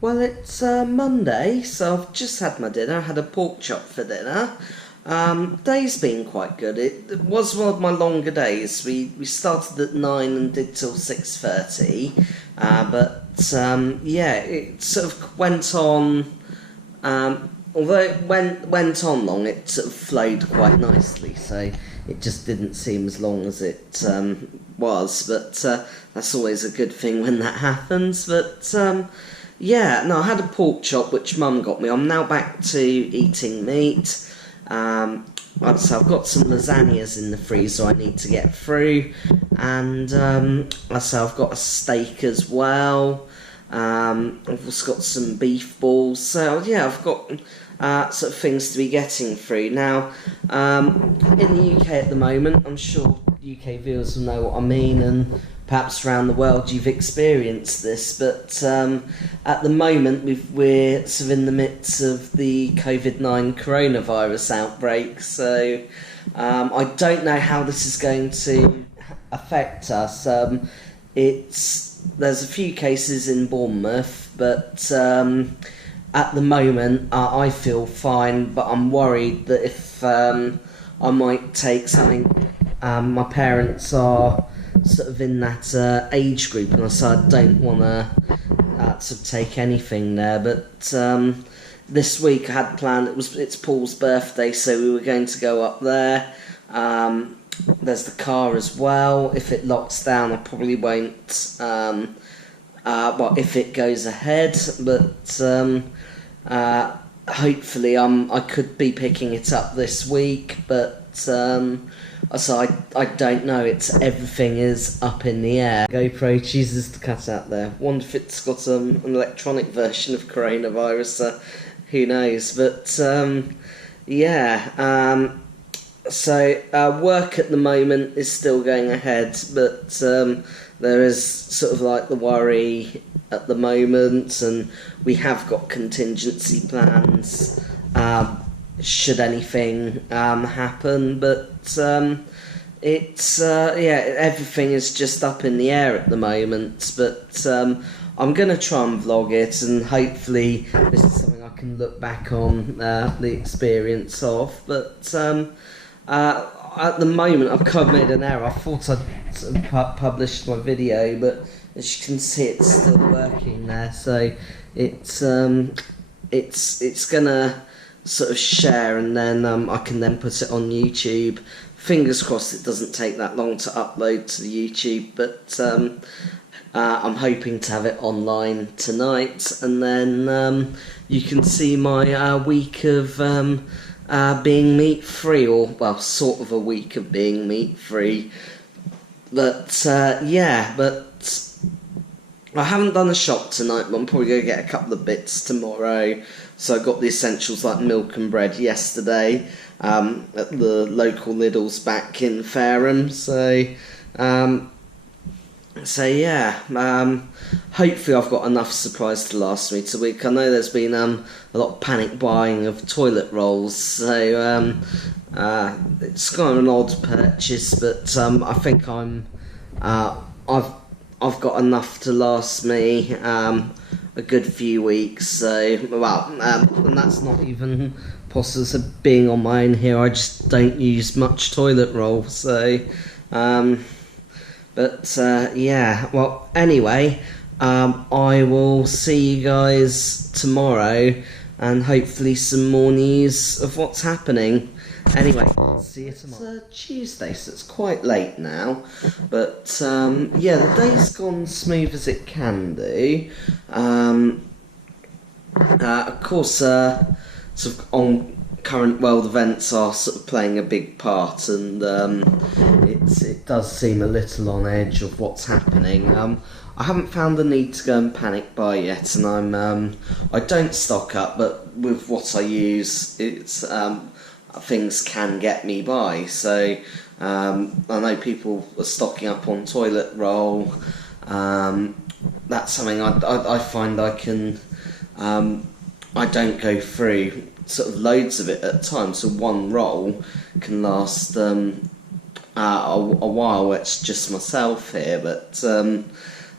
Well, it's Monday, so I've just had my dinner. I had a pork chop for dinner. Day's been quite good. It was one of my longer days. We started at 9 and did till 6:30, but yeah, it sort of went on. Although it went on long, it sort of flowed quite nicely. So it just didn't seem as long as it was. But that's always a good thing when that happens. But yeah, no, I had a pork chop which Mum got me. I'm now back to eating meat. So I've got some lasagnas in the freezer I need to get through, and so I've got a steak as well. I've also got some beef balls. So yeah, I've got sort of things to be getting through now. In the UK at the moment, I'm sure UK viewers will know what I mean, and perhaps around the world you've experienced this, but at the moment we're sort of in the midst of the Covid-19 coronavirus outbreak, so I don't know how this is going to affect us. There's a few cases in Bournemouth, but at the moment I feel fine, but I'm worried that if I might take something, my parents are sort of in that age group, and so I don't want to sort of take anything there. But this week I had planned. It's Paul's birthday, so we were going to go up there. There's the car as well. If it locks down, I probably won't. Well, if it goes ahead, but hopefully I could be picking it up this week, but. So I don't know. Everything is up in the air. GoPro chooses to cut out there. Wonder if it's got an electronic version of coronavirus. Who knows? But yeah. So work at the moment is still going ahead, but there is sort of like the worry at the moment, and we have got contingency plans. Should anything happen, but it's yeah, everything is just up in the air at the moment. But I'm going to try and vlog it, and hopefully this is something I can look back on the experience of. But at the moment I've kind of made an error. I thought I'd sort of published my video, but as you can see it's still working there, so it's gonna sort of share, and then I can then put it on YouTube. Fingers crossed it doesn't take that long to upload to the YouTube, but I'm hoping to have it online tonight, and then you can see my week of being meat free, or well, sort of a week of being meat free. But yeah, but I haven't done a shop tonight, but I'm probably going to get a couple of bits tomorrow. So I got the essentials like milk and bread yesterday at the local Lidl's back in Fareham. So yeah, hopefully I've got enough supplies to last me to week. I know there's been a lot of panic buying of toilet rolls, so it's kind of an odd purchase, but I think I've got enough to last me a good few weeks. So well, and that's not even possible. So being on my own here, I just don't use much toilet roll. So, but yeah. Well, anyway, I will see you guys tomorrow, and hopefully some more news of what's happening. Anyway, see you tomorrow. It's Tuesday, so it's quite late now, but yeah, the day's gone smooth as it can do. Of course, sort of on current world events are sort of playing a big part, and it does seem a little on edge of what's happening. I haven't found the need to go and panic buy yet, and I don't stock up, but with what I use, it's things can get me by. So I know people are stocking up on toilet roll. That's something I find I can. I don't go through sort of loads of it at a time, so one roll can last a while. It's just myself here, but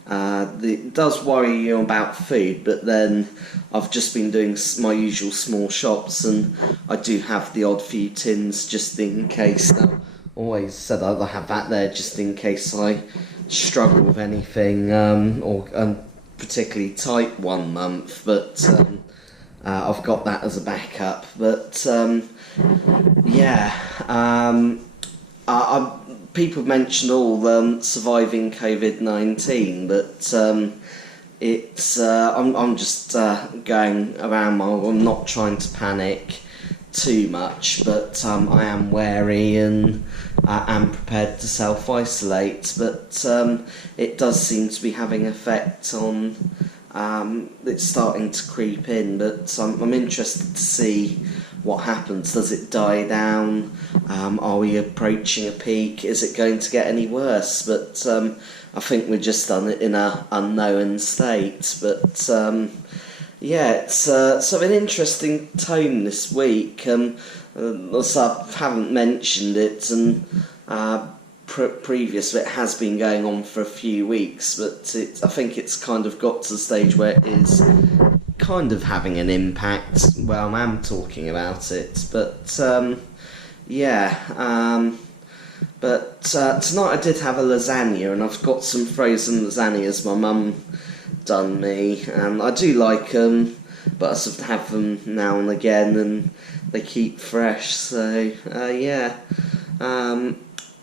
It does worry you about food, but then I've just been doing my usual small shops, and I do have the odd few tins just in case. Now, always said I'd have that there just in case I struggle with anything, or particularly tight one month, but I've got that as a backup. But people mention all surviving Covid-19, but I'm just going around. I'm not trying to panic too much, but I am wary and am prepared to self-isolate. But it does seem to be having effect on. It's starting to creep in, but I'm interested to see what happens. Does it die down? Are we approaching a peak? Is it going to get any worse? But I think we're just in an unknown state. But it's sort of an interesting tone this week. Also, I haven't mentioned it, and previous, it has been going on for a few weeks, but I think it's kind of got to the stage where it is kind of having an impact. Well, I am talking about it, but but tonight I did have a lasagna, and I've got some frozen lasagnas my mum done me, and I do like them, but I sort of have them now and again, and they keep fresh. So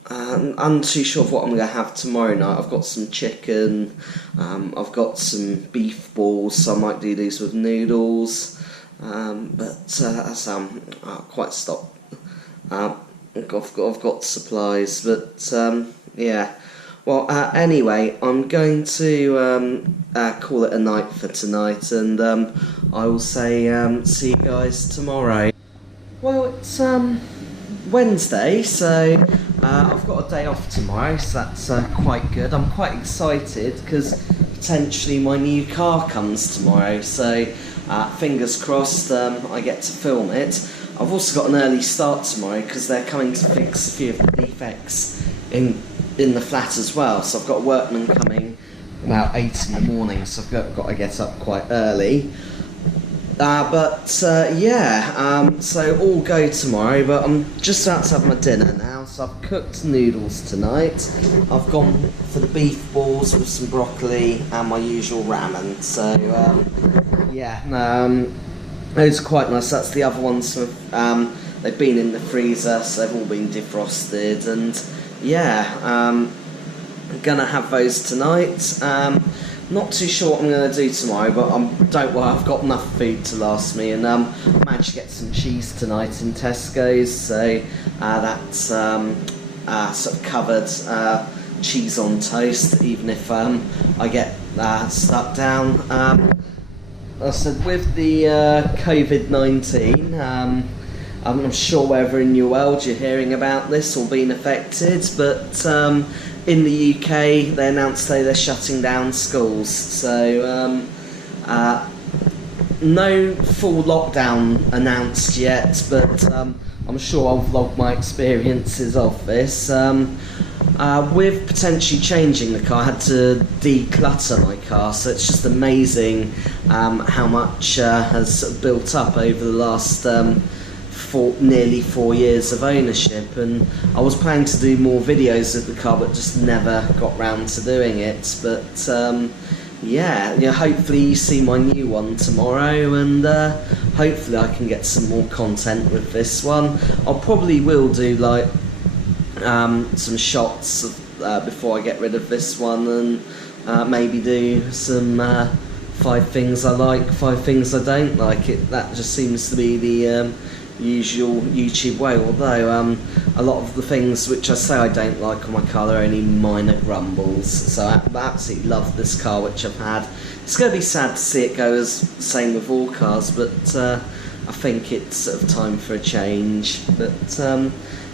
I'm too sure of what I'm going to have tomorrow night. I've got some chicken, I've got some beef balls, so I might do these with noodles, but quite stopped. I've got supplies, but well, anyway, I'm going to call it a night for tonight, and I will say see you guys tomorrow. Well, it's Wednesday, so I've got a day off tomorrow, so that's quite good. I'm quite excited because potentially my new car comes tomorrow, so fingers crossed I get to film it. I've also got an early start tomorrow because they're coming to fix a few of the defects in the flat as well, so I've got a workman coming about 8 in the morning, so I've got to get up quite early. So all go tomorrow, but I'm just about to have my dinner now, so I've cooked noodles tonight. I've gone for the beef balls with some broccoli and my usual ramen, so those are quite nice. That's the other ones, they've been in the freezer, so they've all been defrosted, and I'm gonna have those tonight. Not too sure what I'm going to do tomorrow, but don't worry, I've got enough food to last me, and I managed to get some cheese tonight in Tesco's, so that's sort of covered cheese on toast, even if I get stuck down. I said with the Covid-19, I'm not sure whether in your world you're hearing about this or being affected, but in the UK they announced they're shutting down schools, so no full lockdown announced yet, but I'm sure I'll vlog my experiences of this. With potentially changing the car, I had to declutter my car, so it's just amazing how much has built up over the last nearly 4 years of ownership, and I was planning to do more videos of the car but just never got round to doing it. But hopefully you see my new one tomorrow, and hopefully I can get some more content with this one. I probably will do like some shots before I get rid of this one, and maybe do some 5 things I like, 5 things I don't like. That just seems to be the usual YouTube way, although a lot of the things which I say I don't like on my car are only minor grumbles. So I absolutely love this car which I've had. It's going to be sad to see it go as the same with all cars, but I think it's sort of time for a change. But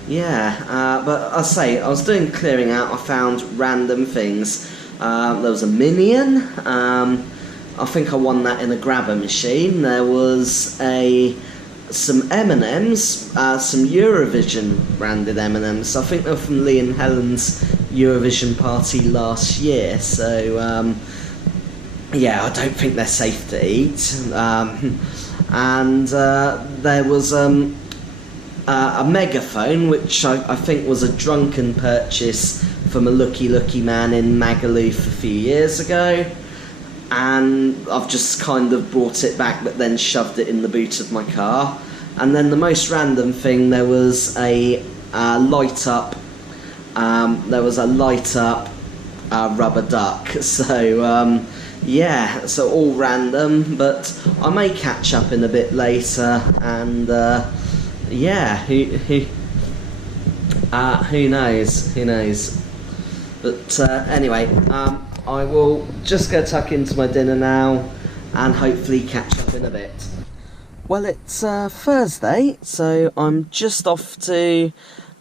but I say, I was doing clearing out, I found random things. There was a Minion, I think I won that in a grabber machine. There was a some M&Ms, some Eurovision branded M&Ms. I think they're from Lee and Helen's Eurovision party last year, so yeah, I don't think they're safe to eat. And there was a megaphone, which I think was a drunken purchase from a lucky man in Magaluf a few years ago, and I've just kind of brought it back but then shoved it in the boot of my car. And then the most random thing, there was a light up rubber duck. So yeah, so all random, but I may catch up in a bit later, and yeah, who knows. But anyway, I will just go tuck into my dinner now and hopefully catch up in a bit. Well, it's Thursday, so I'm just off to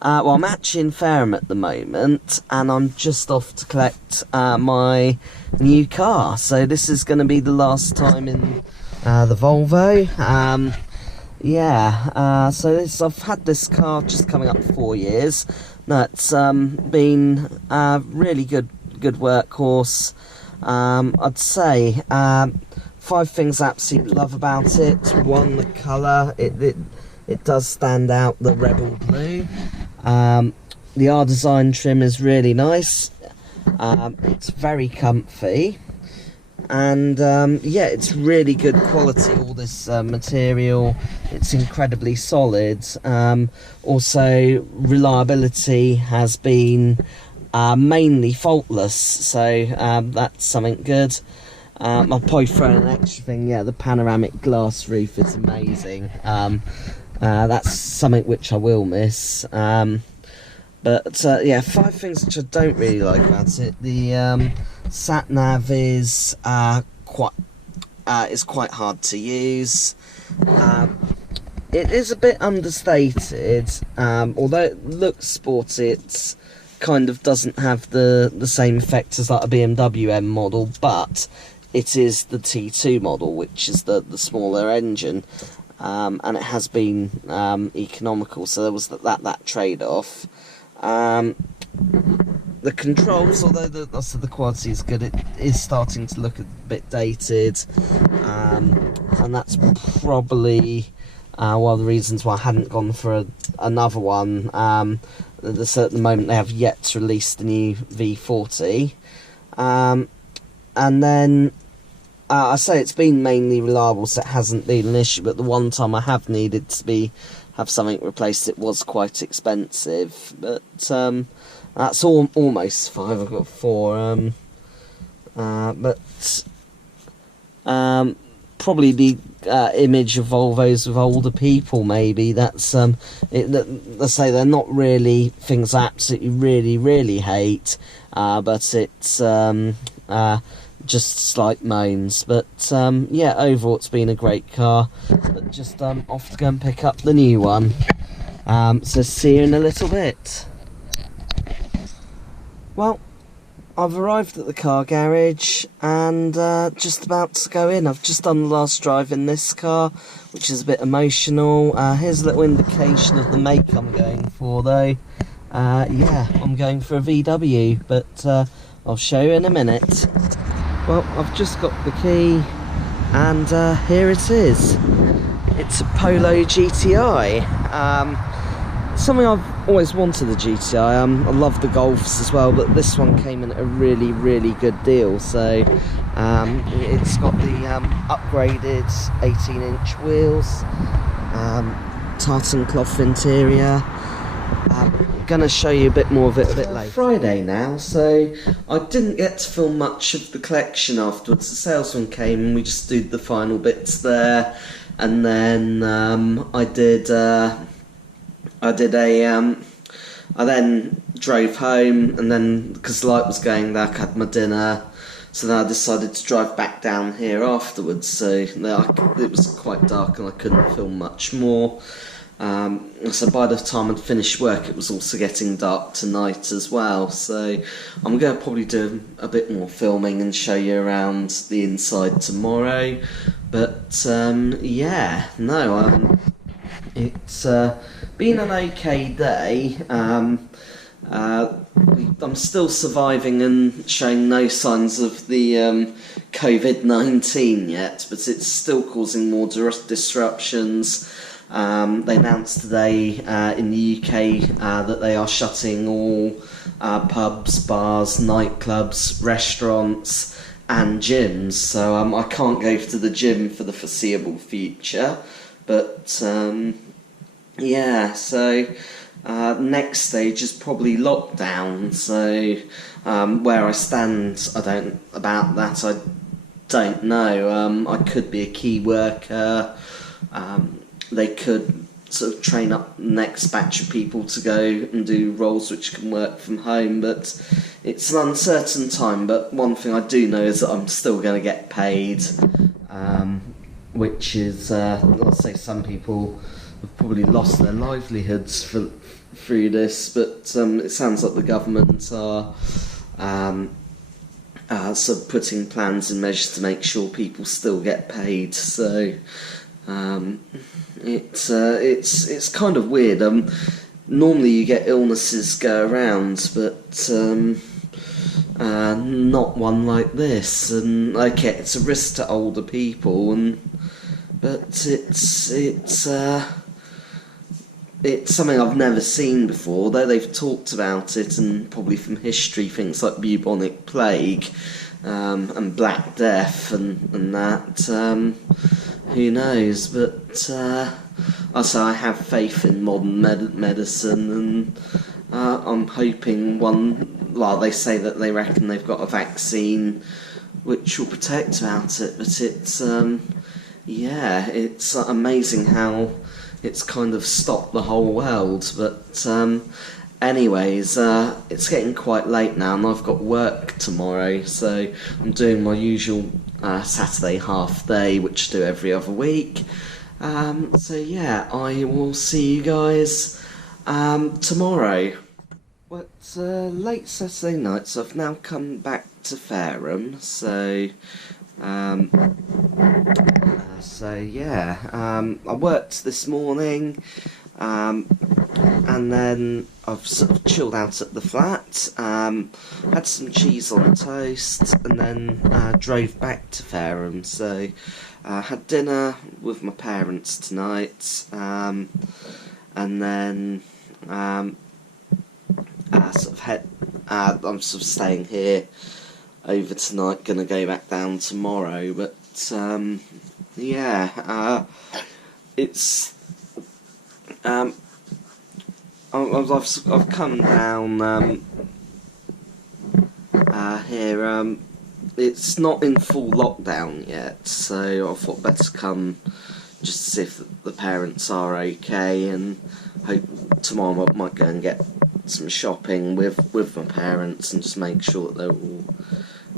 I'm actually in Fareham at the moment, and I'm just off to collect my new car. So this is going to be the last time in the Volvo. So I've had this car just coming up 4 years. No, it's been really good workhorse. I'd say 5 things I absolutely love about it. 1, the colour. It does stand out, the Rebel Blue. The R-Design trim is really nice. It's very comfy. And yeah, it's really good quality, all this material. It's incredibly solid. Also, reliability has been mainly faultless, so that's something good. I'll probably throw in an extra thing. Yeah, the panoramic glass roof is amazing. That's something which I will miss. But yeah, 5 things which I don't really like about it. The sat nav is quite hard to use. It is a bit understated. Although it looks sporty, it kind of doesn't have the same effect as like a BMW M model, but it is the T2 model, which is the smaller engine, and it has been economical, so there was that trade-off. The controls, although the quality is good, it is starting to look a bit dated, and that's probably one of the reasons why I hadn't gone for another one. At the moment they have yet to release the new V40, and then I say it's been mainly reliable, so it hasn't been an issue, but the one time I have needed to have something replaced, it was quite expensive. But that's almost 5. I've got 4. But probably the image of Volvos with older people, maybe. That's let's say they're not really things I absolutely really hate, but it's just slight moans. But yeah, overall it's been a great car. But just off to go and pick up the new one. So see you in a little bit. Well, I've arrived at the car garage and just about to go in. I've just done the last drive in this car, which is a bit emotional. Here's a little indication of the make I'm going for, though. Yeah, I'm going for a VW, but I'll show you in a minute. Well, I've just got the key, and here it is. It's a Polo GTI. Something I've always wanted, a GTI. I love the Golfs as well, but this one came in at a really good deal. So it's got the upgraded 18-inch wheels, tartan cloth interior. I'm going to show you a bit more of it a bit later. Friday now, so I didn't get to film much of the collection afterwards. The salesman came and we just did the final bits there, and then I then drove home, and then because the light was going dark, I had my dinner, so then I decided to drive back down here afterwards. So it was quite dark and I couldn't film much more. So by the time I'd finished work, it was also getting dark tonight as well. So I'm going to probably do a bit more filming and show you around the inside tomorrow. But yeah, no, It's been an okay day. I'm still surviving and showing no signs of the Covid-19 yet, but it's still causing more disruptions. They announced today in the UK that they are shutting all pubs, bars, nightclubs, restaurants and gyms, so I can't go to the gym for the foreseeable future. But yeah, so next stage is probably lockdown. So where I stand, I don't know. I could be a key worker. They could sort of train up the next batch of people to go and do roles which can work from home, but it's an uncertain time. But one thing I do know is that I'm still going to get paid, which is, let's say some people have probably lost their livelihoods through this, but it sounds like the government are sort of putting plans and measures to make sure people still get paid. So it's kind of weird. Normally you get illnesses go around, but not one like this. And okay, it's a risk to older people, but it's something I've never seen before. Though they've talked about it, and probably from history, things like bubonic plague and Black Death and that. Who knows? But also, I have faith in modern medicine, and I'm hoping well, they say that they reckon they've got a vaccine which will protect about it. But it's it's amazing how it's kind of stopped the whole world. But anyways, it's getting quite late now, and I've got work tomorrow, so I'm doing my usual Saturday half day, which I do every other week. So yeah, I will see you guys tomorrow. Well, it's late Saturday night, so I've now come back to Fareham. So yeah, I worked this morning, and then I've sort of chilled out at the flat, had some cheese on toast, and then drove back to Fareham. So had dinner with my parents tonight, and then I'm sort of staying here over tonight, gonna go back down tomorrow. But yeah, it's I've come down here. It's not in full lockdown yet, so I thought better come just to see if the parents are okay, and hope tomorrow I might go and get some shopping with my parents and just make sure that they're all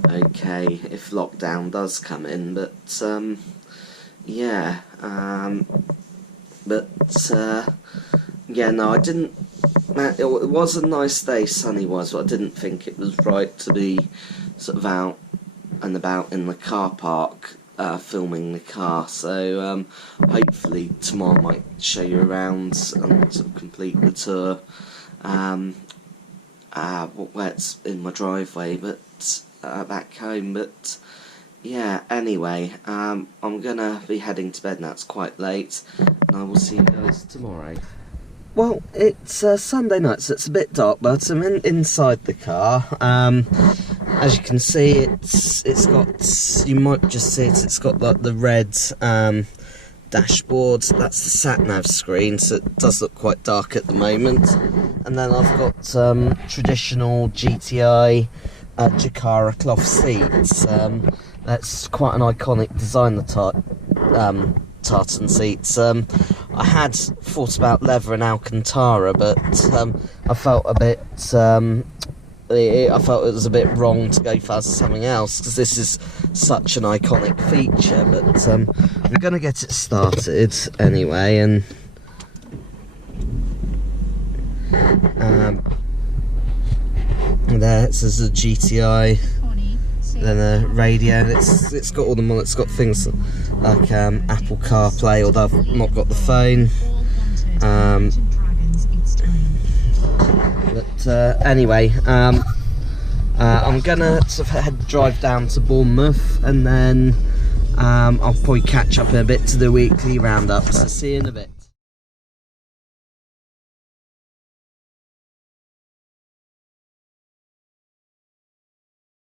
okay if lockdown does come in. But yeah, yeah, no, I didn't. It was a nice day, sunny-wise, but I didn't think it was right to be sort of out and about in the car park filming the car. So hopefully tomorrow I might show you around and sort of complete the tour where it's in my driveway, but back home. But yeah, anyway, I'm gonna be heading to bed now. It's quite late, and I will see you guys tomorrow. Well, it's Sunday night, so it's a bit dark, but I'm inside the car. As you can see, it's got, you might just see it, it's got like the red dashboard. That's the sat-nav screen, so it does look quite dark at the moment. And then I've got traditional GTI Jakara cloth seats. That's quite an iconic design, the tartan seats. I had thought about leather and Alcantara, but I felt a bit I felt it was a bit wrong to go for something else, because this is such an iconic feature. But I'm gonna get it started anyway, and there it says a GTI, then a radio, and it's got all the, it's got things like Apple CarPlay, although I've not got the phone. Anyway, I'm gonna sort of drive down to Bournemouth, and then I'll probably catch up in a bit to the weekly roundup. So see you in a bit.